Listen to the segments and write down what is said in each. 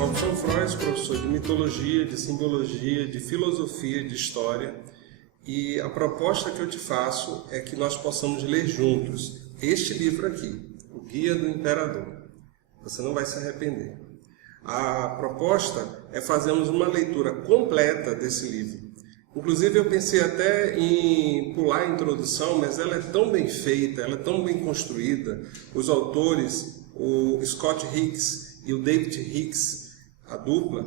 Robson Frois, professor de mitologia, de simbologia, de filosofia, de história. E a proposta que eu te faço é que nós possamos ler juntos este livro aqui, O Guia do Imperador. Você não vai se arrepender. A proposta é fazermos uma leitura completa desse livro. Inclusive eu pensei até em pular a introdução, mas ela é tão bem feita, ela é tão bem construída. Os autores, o Scott Hicks e o David Hicks, a dupla,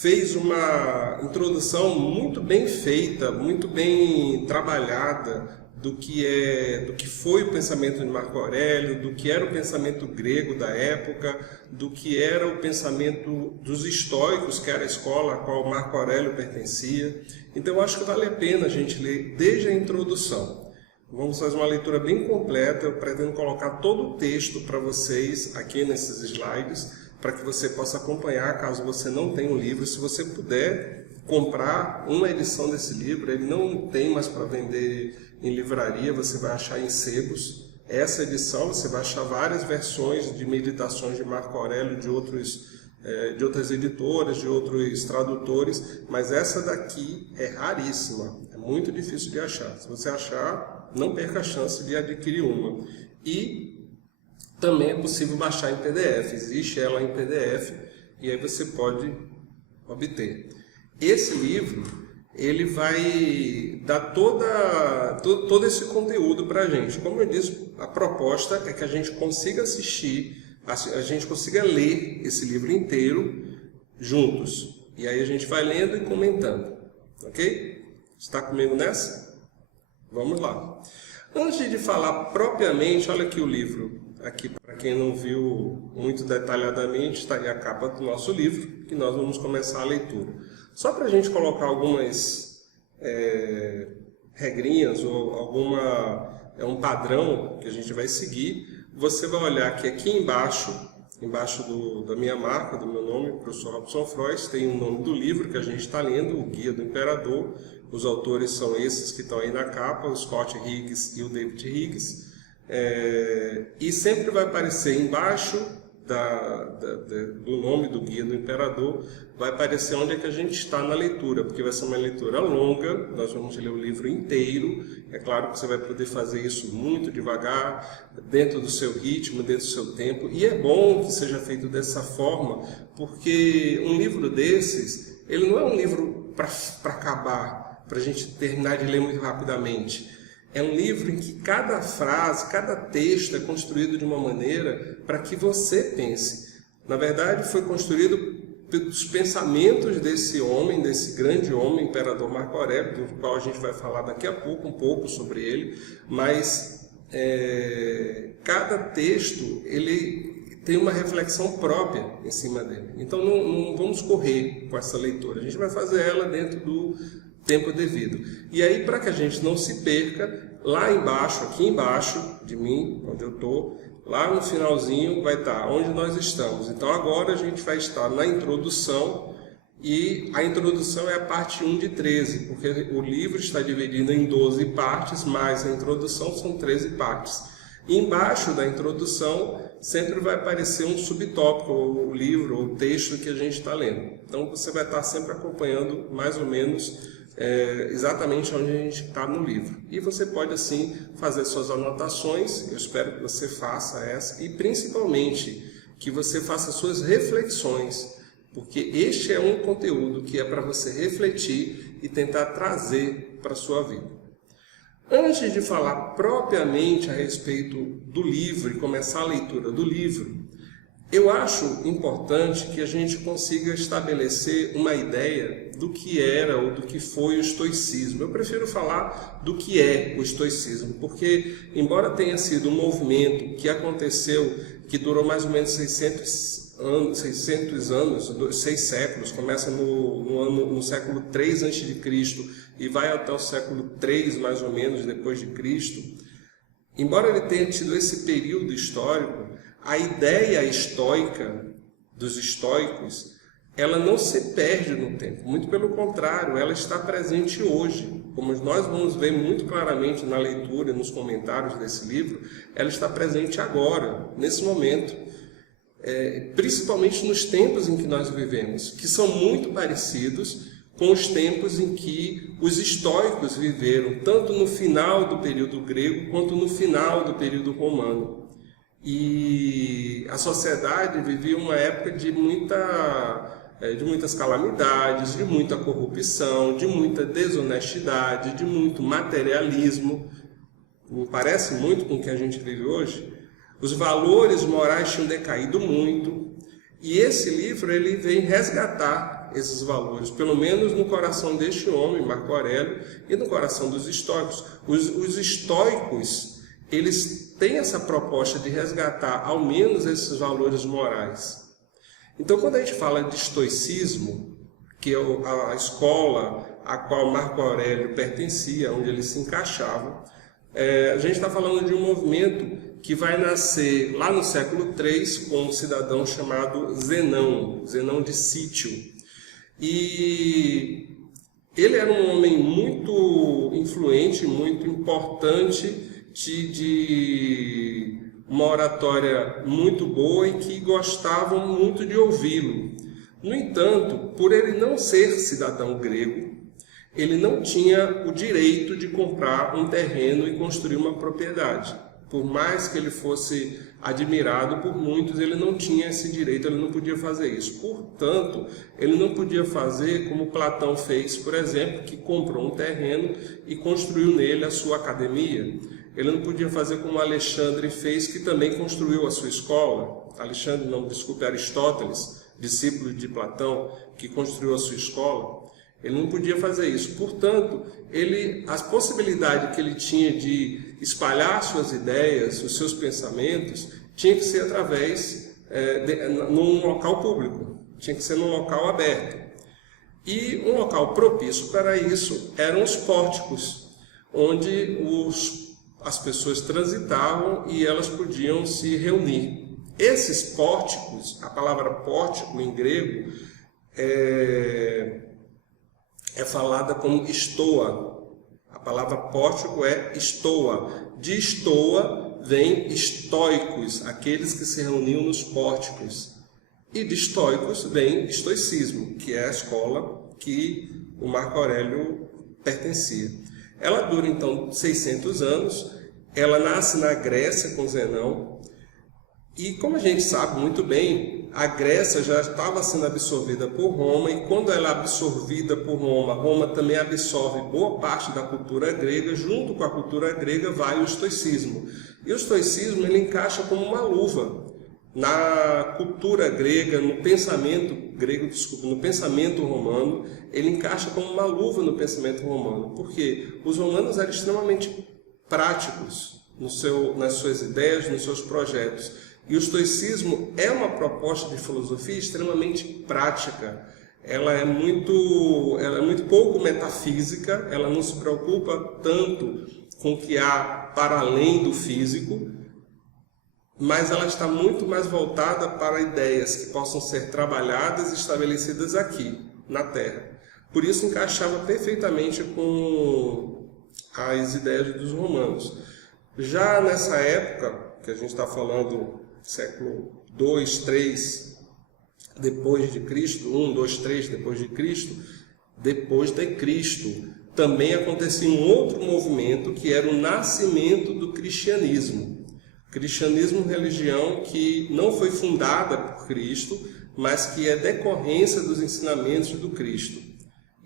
fez uma introdução muito bem feita, muito bem trabalhada do que foi o pensamento de Marco Aurélio, do que era o pensamento grego da época, do que era o pensamento dos estoicos, que era a escola a qual Marco Aurélio pertencia. Então eu acho que vale a pena a gente ler desde a introdução. Vamos fazer uma leitura bem completa. Eu pretendo colocar todo o texto para vocês aqui nesses slides, para que você possa acompanhar, caso você não tenha o livro. Se você puder comprar uma edição desse livro, ele não tem mais para vender em livraria, você vai achar em sebos. Essa edição você vai achar várias versões de meditações de Marco Aurélio, de outras editoras, de outros tradutores, mas essa daqui é raríssima, é muito difícil de achar. Se você achar, não perca a chance de adquirir uma. E também é possível baixar em PDF, existe ela em PDF, e aí você pode obter. Esse livro, ele vai dar todo esse conteúdo para a gente. Como eu disse, a proposta é que a gente consiga assistir, a gente consiga ler esse livro inteiro juntos. E aí a gente vai lendo e comentando. Ok? Está comigo nessa? Vamos lá. Antes de falar propriamente, olha aqui o livro. Aqui, para quem não viu muito detalhadamente, está aí a capa do nosso livro, que nós vamos começar a leitura. Só para a gente colocar algumas regrinhas ou um padrão que a gente vai seguir, você vai olhar que aqui embaixo da minha marca, do meu nome, professor Robson Frois, tem o nome do livro que a gente está lendo, O Guia do Imperador. Os autores são esses que estão aí na capa, o Scott Hicks e o David Hicks. E sempre vai aparecer embaixo do nome do Guia do Imperador, vai aparecer onde é que a gente está na leitura, porque vai ser uma leitura longa, nós vamos ler o livro inteiro. É claro que você vai poder fazer isso muito devagar, dentro do seu ritmo, dentro do seu tempo, e é bom que seja feito dessa forma, porque um livro desses, ele não é um livro para acabar, para a gente terminar de ler muito rapidamente. É um livro em que cada frase, cada texto é construído de uma maneira para que você pense. Na verdade, foi construído pelos pensamentos desse homem, desse grande homem, Imperador Marco Aurélio, do qual a gente vai falar daqui a pouco, um pouco sobre ele, mas cada texto ele tem uma reflexão própria em cima dele. Então não vamos correr com essa leitura, a gente vai fazer ela dentro do tempo devido. E aí, para que a gente não se perca, lá embaixo, aqui embaixo de mim, onde eu estou, lá no finalzinho vai estar onde nós estamos. Então agora a gente vai estar na introdução, e a introdução é a parte 1 de 13, porque o livro está dividido em 12 partes, mais a introdução são 13 partes. E embaixo da introdução sempre vai aparecer um subtópico, o livro, ou o texto que a gente está lendo. Então você vai estar sempre acompanhando mais ou menos exatamente onde a gente está no livro. E você pode assim fazer suas anotações, eu espero que você faça essa, e principalmente que você faça suas reflexões, porque este é um conteúdo que é para você refletir e tentar trazer para a sua vida. Antes de falar propriamente a respeito do livro e começar a leitura do livro, eu acho importante que a gente consiga estabelecer uma ideia do que era ou do que foi o estoicismo. Eu prefiro falar do que é o estoicismo, porque embora tenha sido um movimento que aconteceu, que durou mais ou menos 600 anos, 6 séculos, começa no século 3 a.C. e vai até o século 3, mais ou menos, depois de Cristo. Embora ele tenha tido esse período histórico, a ideia estoica dos estoicos, ela não se perde no tempo, muito pelo contrário, ela está presente hoje. Como nós vamos ver muito claramente na leitura e nos comentários desse livro, ela está presente agora, nesse momento. principalmente nos tempos em que nós vivemos, que são muito parecidos com os tempos em que os estoicos viveram, tanto no final do período grego quanto no final do período romano. E a sociedade vivia uma época de muitas calamidades, de muita corrupção, de muita desonestidade, de muito materialismo. Me parece muito com o que a gente vive hoje. Os valores morais tinham decaído muito, e esse livro ele vem resgatar esses valores, pelo menos no coração deste homem, Marco Aurélio, e no coração dos estoicos. Os estoicos, eles têm essa proposta de resgatar ao menos esses valores morais. Então, quando a gente fala de estoicismo, que é a escola a qual Marco Aurélio pertencia, onde ele se encaixava, a gente está falando de um movimento que vai nascer lá no século III com um cidadão chamado Zenão de Cítio. E ele era um homem muito influente, muito importante, de uma oratória muito boa e que gostavam muito de ouvi-lo. No entanto, por ele não ser cidadão grego, ele não tinha o direito de comprar um terreno e construir uma propriedade. Por mais que ele fosse admirado por muitos, ele não tinha esse direito, ele não podia fazer isso. Portanto, ele não podia fazer como Platão fez, por exemplo, que comprou um terreno e construiu nele a sua academia. Ele não podia fazer como Alexandre fez, que também construiu a sua escola. Aristóteles, discípulo de Platão, que construiu a sua escola. Ele não podia fazer isso. Portanto, as possibilidades que ele tinha de espalhar suas ideias, os seus pensamentos, tinha que ser através num local público, tinha que ser num local aberto. E um local propício para isso eram os pórticos, onde as pessoas transitavam e elas podiam se reunir. Esses pórticos, a palavra pórtico em grego é falada como estoa. A palavra pórtico é estoa. De estoa vem estoicos, aqueles que se reuniam nos pórticos. E de estoicos vem estoicismo, que é a escola que o Marco Aurélio pertencia. Ela dura então 600 anos, ela nasce na Grécia com Zenão, e como a gente sabe muito bem, a Grécia já estava sendo absorvida por Roma, e quando ela é absorvida por Roma, Roma também absorve boa parte da cultura grega. Junto com a cultura grega vai o estoicismo. E o estoicismo ele encaixa como uma luva na cultura grega, no pensamento grego, no pensamento romano. Ele encaixa como uma luva no pensamento romano, porque os romanos eram extremamente práticos nas suas ideias, nos seus projetos. E o estoicismo é uma proposta de filosofia extremamente prática. Ela é muito pouco metafísica, ela não se preocupa tanto com o que há para além do físico, mas ela está muito mais voltada para ideias que possam ser trabalhadas e estabelecidas aqui, na Terra. Por isso encaixava perfeitamente com as ideias dos romanos. Já nessa época, que a gente está falando século 2, 3 depois de Cristo, 1, 2, 3 depois de Cristo, também acontecia um outro movimento que era o nascimento do cristianismo. Cristianismo, religião que não foi fundada por Cristo, mas que é decorrência dos ensinamentos do Cristo.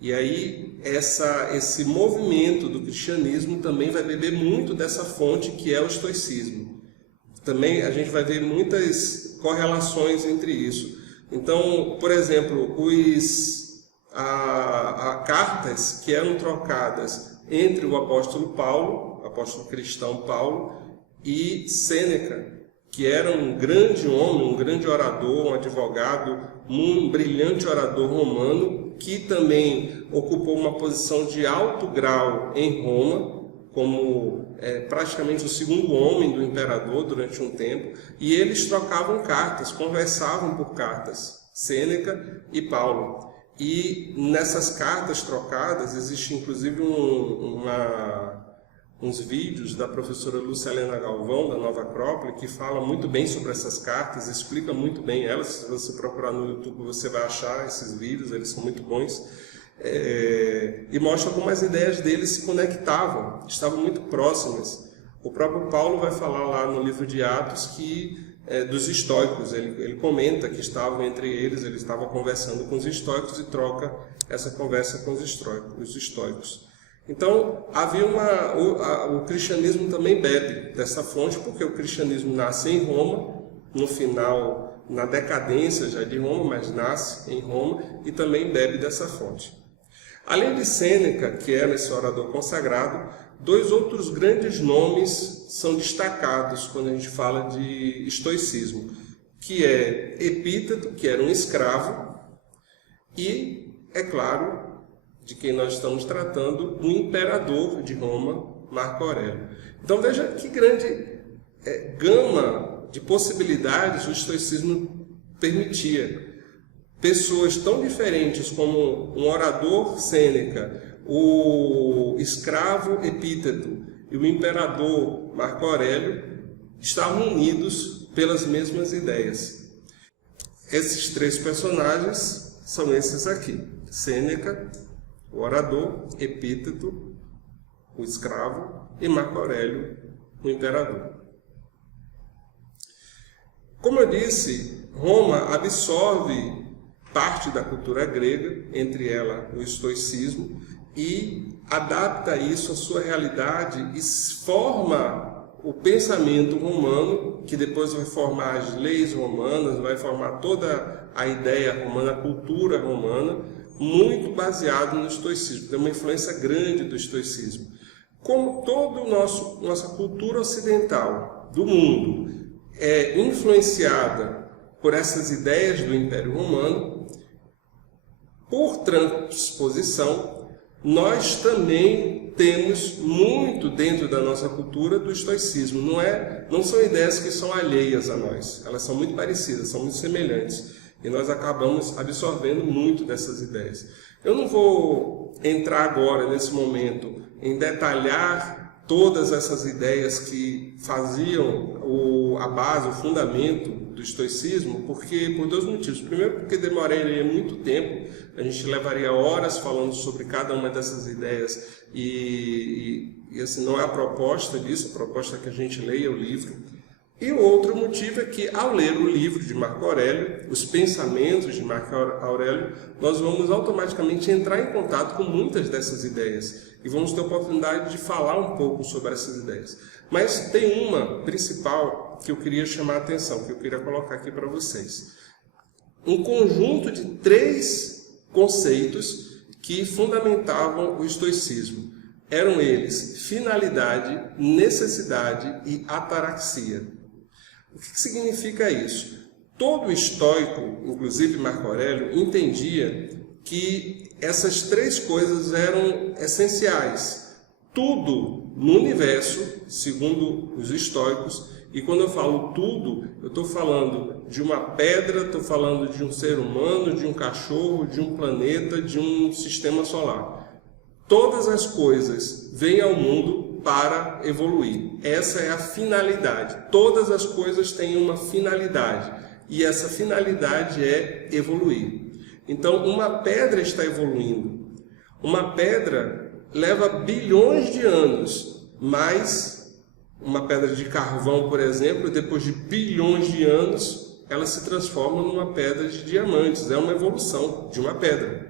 E aí esse movimento do cristianismo também vai beber muito dessa fonte que é o estoicismo. Também a gente vai ver muitas correlações entre isso. Então, por exemplo, cartas que eram trocadas entre o apóstolo Paulo, apóstolo cristão Paulo, e Sêneca, que era um grande homem, um grande orador, um advogado, um brilhante orador romano, que também ocupou uma posição de alto grau em Roma, como praticamente o segundo homem do imperador durante um tempo, e eles trocavam cartas, conversavam por cartas, Sêneca e Paulo. E nessas cartas trocadas existe inclusive uns vídeos da professora Lúcia Helena Galvão, da Nova Acrópole, que fala muito bem sobre essas cartas, explica muito bem elas. Se você procurar no YouTube, você vai achar esses vídeos, eles são muito bons. E mostra como as ideias dele se conectavam, estavam muito próximas. O próprio Paulo vai falar lá no livro de Atos que dos estoicos, ele comenta que estavam entre eles, ele estava conversando com os estoicos e troca essa conversa com os estoicos. Então, havia o cristianismo também bebe dessa fonte, porque o cristianismo nasce em Roma, no final, na decadência já de Roma, mas nasce em Roma e também bebe dessa fonte. Além de Sêneca, que era esse orador consagrado, dois outros grandes nomes são destacados quando a gente fala de estoicismo, que é Epíteto, que era um escravo, e, é claro, de quem nós estamos tratando, o imperador de Roma, Marco Aurélio. Então veja que grande gama de possibilidades o estoicismo permitia. Pessoas tão diferentes como um orador Sêneca, o escravo Epíteto e o imperador Marco Aurélio estavam unidos pelas mesmas ideias. Esses três personagens são esses aqui: Sêneca, o orador, Epíteto, o escravo, e Marco Aurélio, o imperador. Como eu disse, Roma absorve parte da cultura grega, entre ela o estoicismo, e adapta isso à sua realidade e forma o pensamento romano, que depois vai formar as leis romanas, vai formar toda a ideia romana, a cultura romana, muito baseado no estoicismo. Tem uma influência grande do estoicismo. Como toda nossa cultura ocidental do mundo é influenciada por essas ideias do Império Romano, por transposição, nós também temos muito dentro da nossa cultura do estoicismo. Não são ideias que são alheias a nós, elas são muito parecidas, são muito semelhantes. E nós acabamos absorvendo muito dessas ideias. Eu não vou entrar agora, nesse momento, em detalhar todas essas ideias que faziam a base, o fundamento do estoicismo, porque por dois motivos. Primeiro, porque demoraria muito tempo, a gente levaria horas falando sobre cada uma dessas ideias e assim, não é a proposta disso, a proposta é que a gente leia o livro. E o outro motivo é que, ao ler o livro de Marco Aurélio, os pensamentos de Marco Aurélio, nós vamos automaticamente entrar em contato com muitas dessas ideias e vamos ter a oportunidade de falar um pouco sobre essas ideias. Mas tem uma principal que eu queria chamar a atenção, que eu queria colocar aqui para vocês. Um conjunto de 3 conceitos que fundamentavam o estoicismo. Eram eles finalidade, necessidade e ataraxia. O que significa isso? Todo estoico, inclusive Marco Aurélio, entendia que essas 3 coisas eram essenciais. Tudo no universo, segundo os estoicos, e quando eu falo tudo, eu estou falando de uma pedra, estou falando de um ser humano, de um cachorro, de um planeta, de um sistema solar. Todas as coisas vêm ao mundo para evoluir. Essa é a finalidade. Todas as coisas têm uma finalidade. E essa finalidade é evoluir. Então, uma pedra está evoluindo. Uma pedra leva bilhões de anos, mas uma pedra de carvão, por exemplo, depois de bilhões de anos, ela se transforma numa pedra de diamantes. É uma evolução de uma pedra.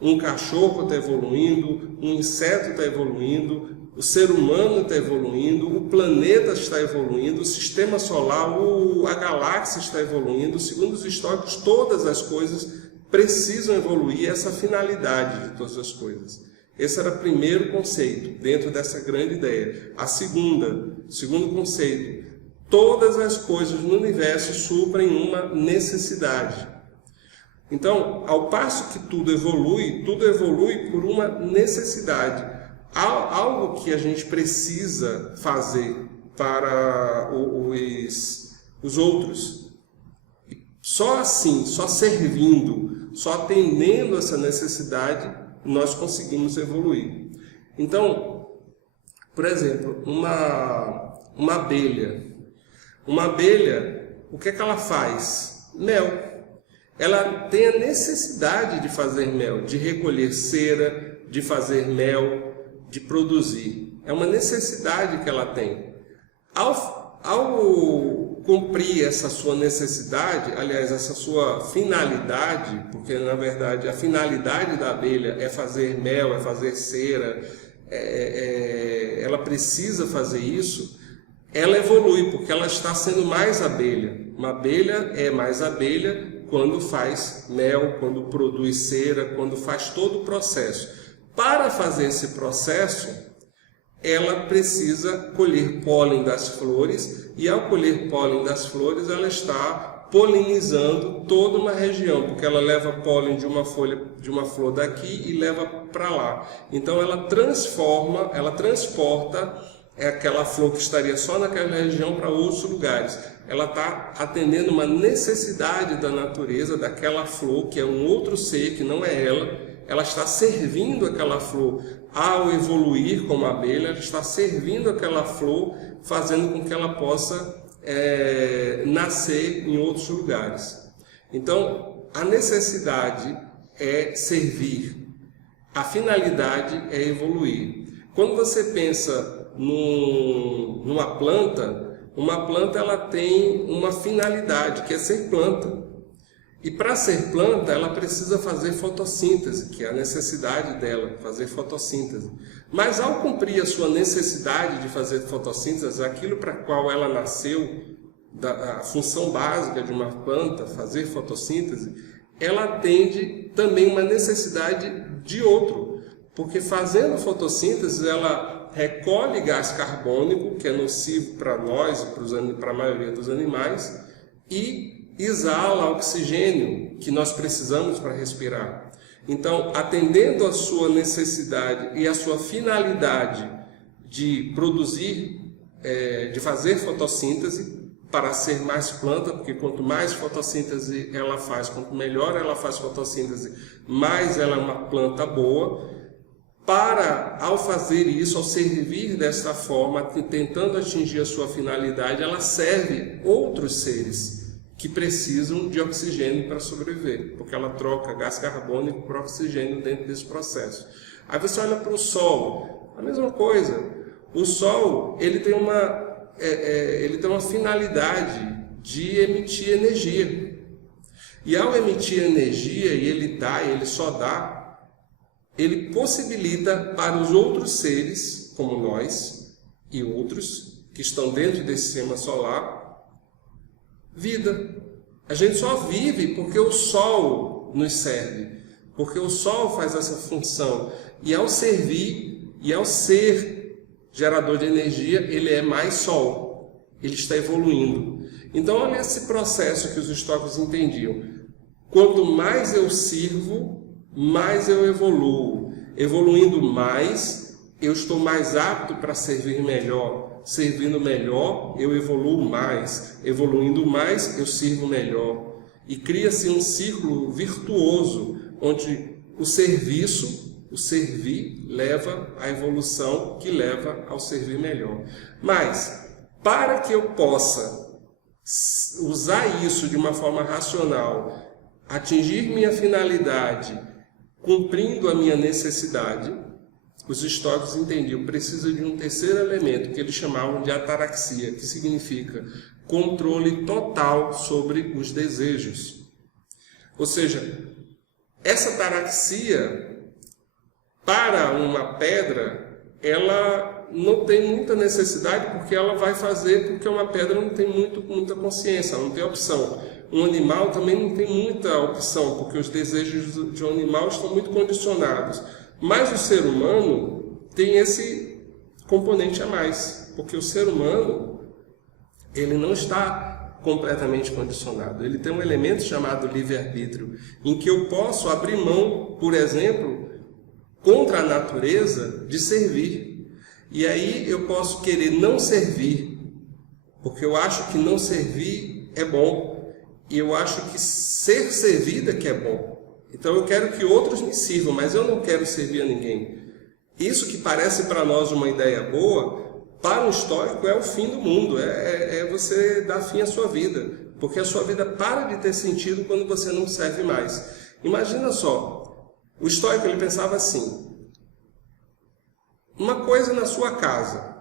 Um cachorro está evoluindo, um inseto está evoluindo, o ser humano está evoluindo, o planeta está evoluindo, o sistema solar, a galáxia está evoluindo. Segundo os estoicos, todas as coisas precisam evoluir, essa finalidade de todas as coisas. Esse era o primeiro conceito, dentro dessa grande ideia. O segundo conceito, todas as coisas no universo suprem uma necessidade. Então, ao passo que tudo evolui por uma necessidade. Algo que a gente precisa fazer para os outros. Só assim, só servindo, só atendendo essa necessidade, nós conseguimos evoluir. Então, Por exemplo, uma abelha. Uma abelha, o que é que ela faz? Mel. Ela tem a necessidade de fazer mel, de recolher cera, de fazer mel, de produzir. É uma necessidade que ela tem. Ao cumprir essa sua necessidade, aliás, essa sua finalidade, porque na verdade a finalidade da abelha é fazer mel, é fazer cera, ela precisa fazer isso, ela evolui, porque ela está sendo mais abelha. Uma abelha é mais abelha quando faz mel, quando produz cera, quando faz todo o processo. Para fazer esse processo, ela precisa colher pólen das flores, e ao colher pólen das flores, ela está polinizando toda uma região, porque ela leva pólen de uma folha, de uma flor daqui e leva para lá. Então ela transporta aquela flor que estaria só naquela região para outros lugares. Ela está atendendo uma necessidade da natureza, daquela flor, que é um outro ser, que não é ela está servindo aquela flor. Ao evoluir como abelha, ela está servindo aquela flor, fazendo com que ela possa nascer em outros lugares. Então, a necessidade é servir, a finalidade é evoluir. Quando você pensa numa planta, uma planta ela tem uma finalidade, que é ser planta. E para ser planta, ela precisa fazer fotossíntese, que é a necessidade dela, fazer fotossíntese. Mas ao cumprir a sua necessidade de fazer fotossíntese, aquilo para qual ela nasceu, a função básica de uma planta, fazer fotossíntese, ela atende também uma necessidade de outro. Porque fazendo fotossíntese, ela recolhe gás carbônico, que é nocivo para nós e para a maioria dos animais, e exala oxigênio que nós precisamos para respirar. Então, atendendo a sua necessidade e a sua finalidade de produzir, de fazer fotossíntese para ser mais planta, porque quanto mais fotossíntese ela faz, quanto melhor ela faz fotossíntese, mais ela é uma planta boa. Ao fazer isso, ao servir dessa forma, tentando atingir a sua finalidade, ela serve outros seres que precisam de oxigênio para sobreviver, porque ela troca gás carbônico por oxigênio dentro desse processo. Aí você olha para o Sol, a mesma coisa. O Sol ele tem uma finalidade de emitir energia. E ao emitir energia, e ele só dá, ele possibilita para os outros seres, como nós e outros, que estão dentro desse sistema solar, vida. A gente só vive porque o Sol nos serve, porque o Sol faz essa função. E ao servir e ao ser gerador de energia, ele é mais Sol. Ele está evoluindo. Então, olha esse processo que os estoicos entendiam. Quanto mais eu sirvo, mais eu evoluo. Evoluindo mais, eu estou mais apto para servir melhor. Servindo melhor, eu evoluo mais. Evoluindo mais, eu sirvo melhor. E cria-se um círculo virtuoso, onde o servir, leva à evolução, que leva ao servir melhor. Mas, para que eu possa usar isso de uma forma racional, atingir minha finalidade, cumprindo a minha necessidade, os estoicos entendiam, precisa de um terceiro elemento, que eles chamavam de ataraxia, que significa controle total sobre os desejos. Ou seja, essa ataraxia, para uma pedra, ela não tem muita necessidade, porque ela vai fazer, porque uma pedra não tem muita consciência, não tem opção. Um animal também não tem muita opção, porque os desejos de um animal estão muito condicionados. Mas o ser humano tem esse componente a mais, porque o ser humano ele não está completamente condicionado. Ele tem um elemento chamado livre-arbítrio, em que eu posso abrir mão, por exemplo, contra a natureza, de servir. E aí eu posso querer não servir, porque eu acho que não servir é bom, e eu acho que ser servido é que é bom. Então eu quero que outros me sirvam, mas eu não quero servir a ninguém. Isso que parece para nós uma ideia boa, para um estoico é o fim do mundo, é você dar fim à sua vida, porque a sua vida para de ter sentido quando você não serve mais. Imagina só, o estoico ele pensava assim, uma coisa na sua casa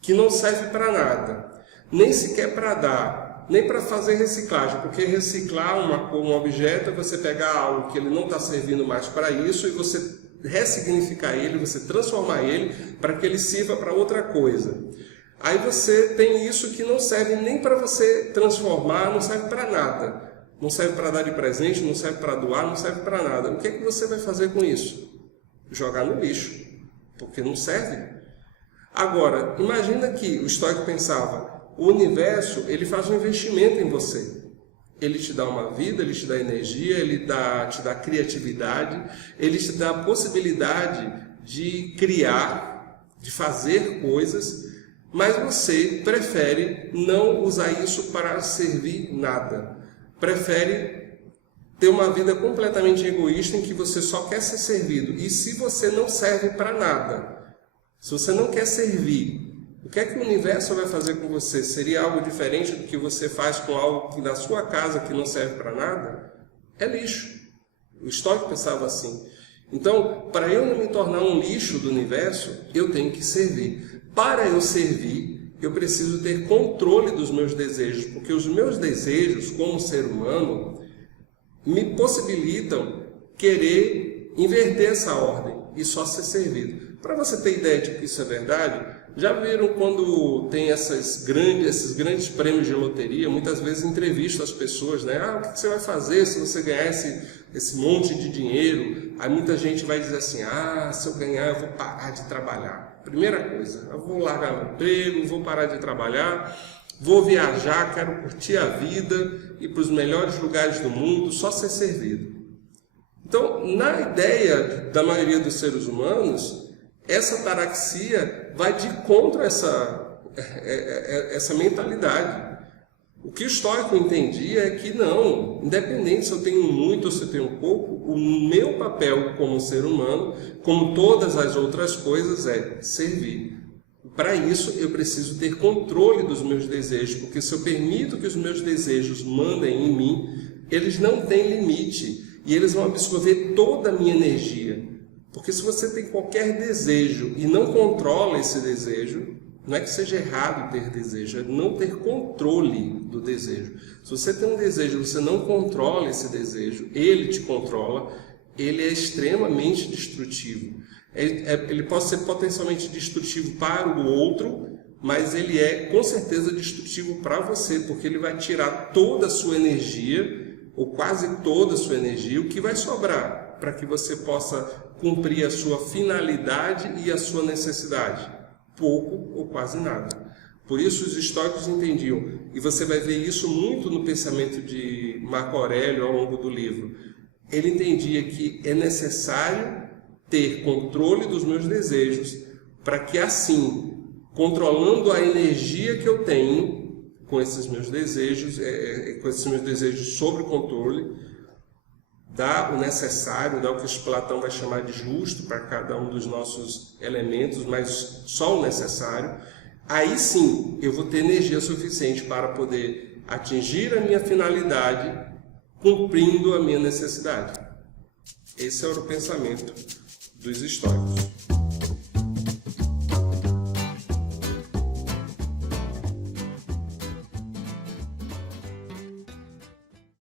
que não serve para nada, nem sequer para dar, nem para fazer reciclagem, porque reciclar um objeto é você pegar algo que ele não está servindo mais para isso e você ressignificar ele, você transformar ele para que ele sirva para outra coisa. Aí você tem isso que não serve nem para você transformar, não serve para nada. Não serve para dar de presente, não serve para doar, não serve para nada. O que é que você vai fazer com isso? Jogar no lixo, porque não serve. Agora, imagina que o estoico pensava, o universo ele faz um investimento em você. Ele te dá uma vida, ele te dá energia, ele te dá criatividade, ele te dá a possibilidade de criar, de fazer coisas, mas você prefere não usar isso para servir nada. Prefere ter uma vida completamente egoísta em que você só quer ser servido. E se você não serve para nada, se você não quer servir, o que é que o universo vai fazer com você? Seria algo diferente do que você faz com algo que na sua casa que não serve para nada? É lixo. O estoico pensava assim. Então, para eu não me tornar um lixo do universo, eu tenho que servir. Para eu servir, eu preciso ter controle dos meus desejos, porque os meus desejos, como ser humano, me possibilitam querer inverter essa ordem e só ser servido. Para você ter ideia de que isso é verdade, já viram quando tem esses grandes prêmios de loteria, muitas vezes entrevistam as pessoas, né? O que você vai fazer se você ganhar esse monte de dinheiro? Aí muita gente vai dizer assim, se eu ganhar eu vou parar de trabalhar. Primeira coisa, eu vou largar meu emprego, vou parar de trabalhar, vou viajar, quero curtir a vida, ir para os melhores lugares do mundo, só ser servido. Então, na ideia da maioria dos seres humanos, essa ataraxia vai de contra essa mentalidade. O que o estoico entendia é que não, independente se eu tenho muito ou se eu tenho pouco, o meu papel como ser humano, como todas as outras coisas, é servir. Para isso eu preciso ter controle dos meus desejos, porque se eu permito que os meus desejos mandem em mim, eles não têm limite e eles vão absorver toda a minha energia. Porque se você tem qualquer desejo e não controla esse desejo, não é que seja errado ter desejo, é não ter controle do desejo. Se você tem um desejo e você não controla esse desejo, ele te controla, ele é extremamente destrutivo. Ele pode ser potencialmente destrutivo para o outro, mas ele é com certeza destrutivo para você, porque ele vai tirar toda a sua energia, ou quase toda a sua energia, o que vai sobrar para que você possa cumprir a sua finalidade e a sua necessidade? Pouco ou quase nada. Por isso os estoicos entendiam, e você vai ver isso muito no pensamento de Marco Aurélio ao longo do livro. Ele entendia que é necessário ter controle dos meus desejos, para que assim, controlando a energia que eu tenho com esses meus desejos, sob controle, dá o necessário, dá o que Platão vai chamar de justo para cada um dos nossos elementos, mas só o necessário. Aí sim, eu vou ter energia suficiente para poder atingir a minha finalidade, cumprindo a minha necessidade. Esse era o pensamento dos estoicos.